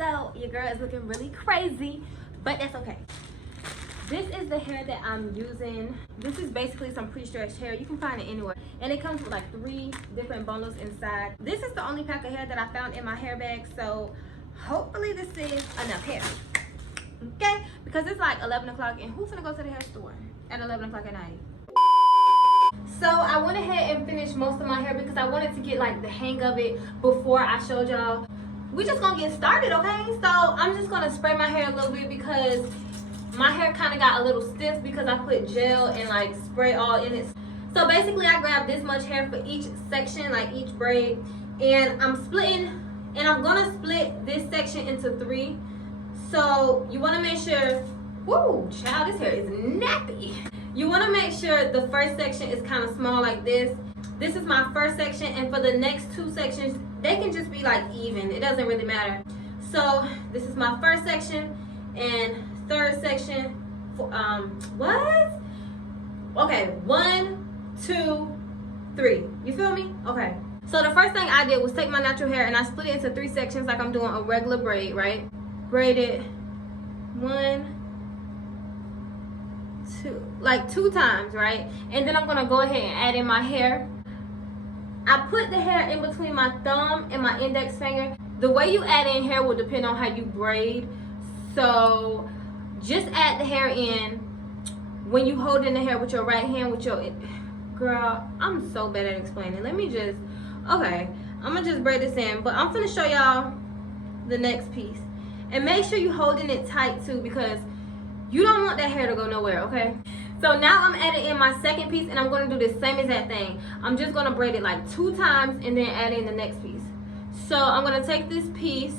So your girl is looking really crazy, but that's okay. This is the hair that I'm using. This is basically some pre-stretched hair. You can find it anywhere. And it comes with like 3 different bundles inside. This is the only pack of hair that I found in my hair bag. So hopefully this is enough hair. Okay? Because it's like 11 o'clock and who's gonna go to the hair store at 11 o'clock at night? So I went ahead and finished most of my hair because I wanted to get like the hang of it before I showed y'all. We just gonna get started, okay? So I'm just gonna spray my hair a little bit because my hair kind of got a little stiff because I put gel and like spray all in it. So basically I grabbed this much hair for each section, like each braid, and I'm splitting, and I'm gonna split this section into 3. So you want to make sure, whoo, child, this hair is nappy. You want to make sure the first section is kind of small like this. This is my first section, and for the next 2 sections, they can just be like even. It doesn't really matter. So this is my first section and third section. What? Okay, 1, 2, 3. You feel me? Okay. So the first thing I did was take my natural hair and I split it into 3 sections like I'm doing a regular braid, right? Braid it 1, 2, like 2 times, right? And then I'm gonna go ahead and add in my hair. I put the hair in between my thumb and my index finger. The way you add in hair will depend on how you braid. So just add the hair in when you hold in the hair with your right hand with your, girl, I'm so bad at explaining. Let me just, okay, I'm gonna just braid this in, but I'm gonna show y'all the next piece. And make sure you holding it tight too, because you don't want that hair to go nowhere, okay? So now I'm adding in my second piece, and I'm gonna do the same exact thing. I'm just gonna braid it like 2 times and then add in the next piece. So I'm gonna take this piece,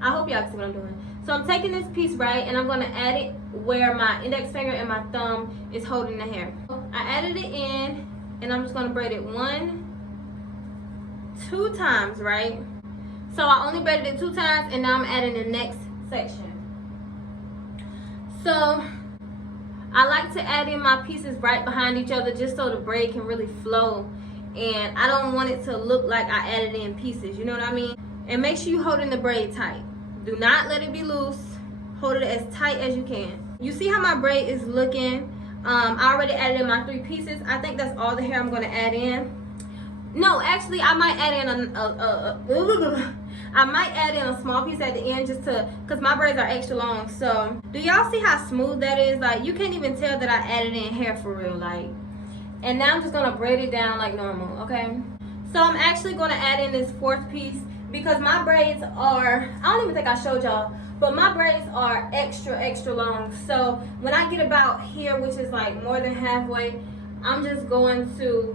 I hope y'all can see what I'm doing. So I'm taking this piece, right, and I'm gonna add it where my index finger and my thumb is holding the hair. I added it in, and I'm just gonna braid it 1, 2 times, right? So I only braided it 2 times, and now I'm adding the next section. So I like to add in my pieces right behind each other just so the braid can really flow, and I don't want it to look like I added in pieces, you know what I mean? And make sure you holding the braid tight. Do not let it be loose. Hold it as tight as you can. You see how my braid is looking? I already added in my 3 pieces. I think that's all the hair I'm gonna add in. No, actually I might add in I might add in a small piece at the end just to, cause my braids are extra long. So do y'all see how smooth that is? Like you can't even tell that I added in hair for real, like. And now I'm just gonna braid it down like normal, okay? So I'm actually gonna add in this 4th piece because my braids are, I don't even think I showed y'all, but my braids are extra long. So when I get about here, which is like more than halfway, I'm just going to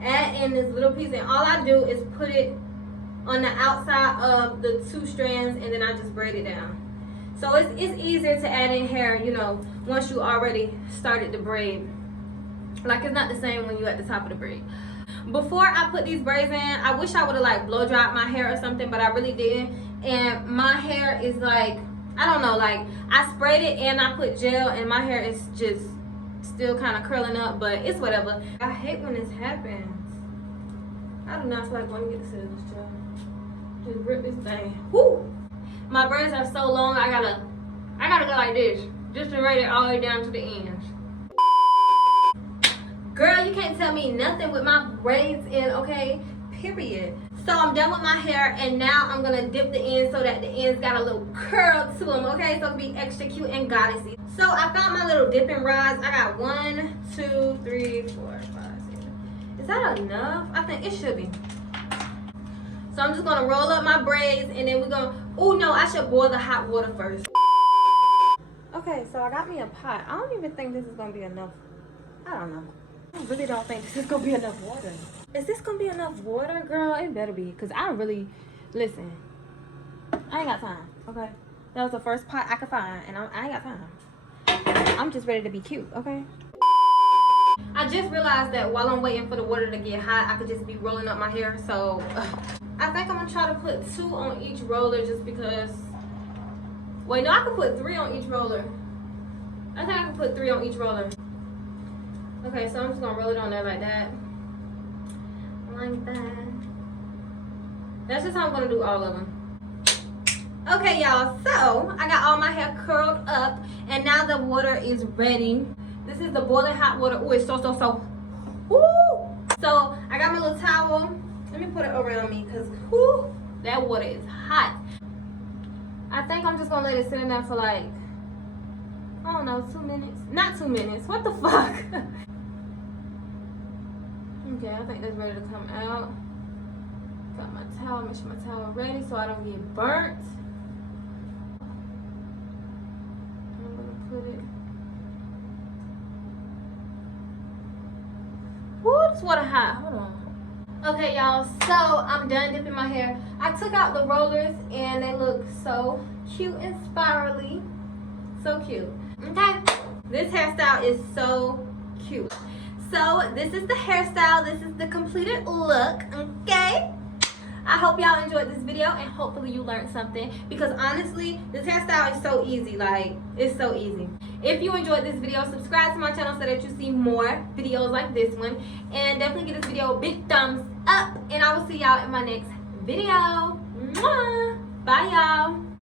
add in this little piece, and all I do is put it on the outside of the 2 strands, and then I just braid it down. So it's easier to add in hair, you know, once you already started the braid. Like it's not the same when you at the top of the braid. Before I put these braids in, I wish I would have like blow dried my hair or something, but I really didn't. And my hair is like, I don't know, like I sprayed it and I put gel, and my hair is just still kind of curling up, but it's whatever. I hate when this happens. I do not feel like going to get the scissors, child. Just rip this thing. Whoo! My braids are so long, I gotta go like this, just to braid it all the way down to the ends. Girl, you can't tell me nothing with my braids in, okay? Period. So I'm done with my hair, and now I'm gonna dip the ends so that the ends got a little curl to them, okay? So it'll be extra cute and goddessy. So I found my little dipping rods. I got 1, 2, 3, 4, 5, 6. Is that enough? I think it should be. So I'm just gonna roll up my braids, and then we're gonna, oh no, I should boil the hot water first. Okay, so I got me a pot. I don't even think this is gonna be enough. I don't know. I really don't think this is gonna be enough water. Is this gonna be enough water, girl? It better be, cause I really, listen, I ain't got time, okay? That was the first pot I could find, and I ain't got time. I'm just ready to be cute, okay? I just realized that while I'm waiting for the water to get hot, I could just be rolling up my hair, so I think I'm gonna try to put 2 on each roller just because, wait, no, I could put 3 on each roller. I think I can put 3 on each roller. Okay, so I'm just gonna roll it on there like that. Like that. That's just how I'm gonna do all of them. Okay, y'all, so I got all my hair curled up, and now the water is ready. This is the boiling hot water. Oh, it's so woo. So I got my little towel. Let me put it around me, because whoo, that water is hot. I think I'm just gonna let it sit in there for like, I don't know, 2 minutes. Not 2 minutes, what the fuck? Okay, I think that's ready to come out. Got my towel, make sure my towel ready so I don't get burnt. I'm gonna put it. Woo, this water hot, hold on. Okay, y'all, so I'm done dipping my hair. I took out the rollers and they look so cute and spirally. So cute. Okay, this hairstyle is so cute. So this is the hairstyle. This is the completed look, okay? I hope y'all enjoyed this video and hopefully you learned something, because honestly, this hairstyle is so easy. Like, it's so easy. If you enjoyed this video, subscribe to my channel so that you see more videos like this one. And definitely give this video a big thumbs up. And I will see y'all in my next video. Mwah! Bye, y'all.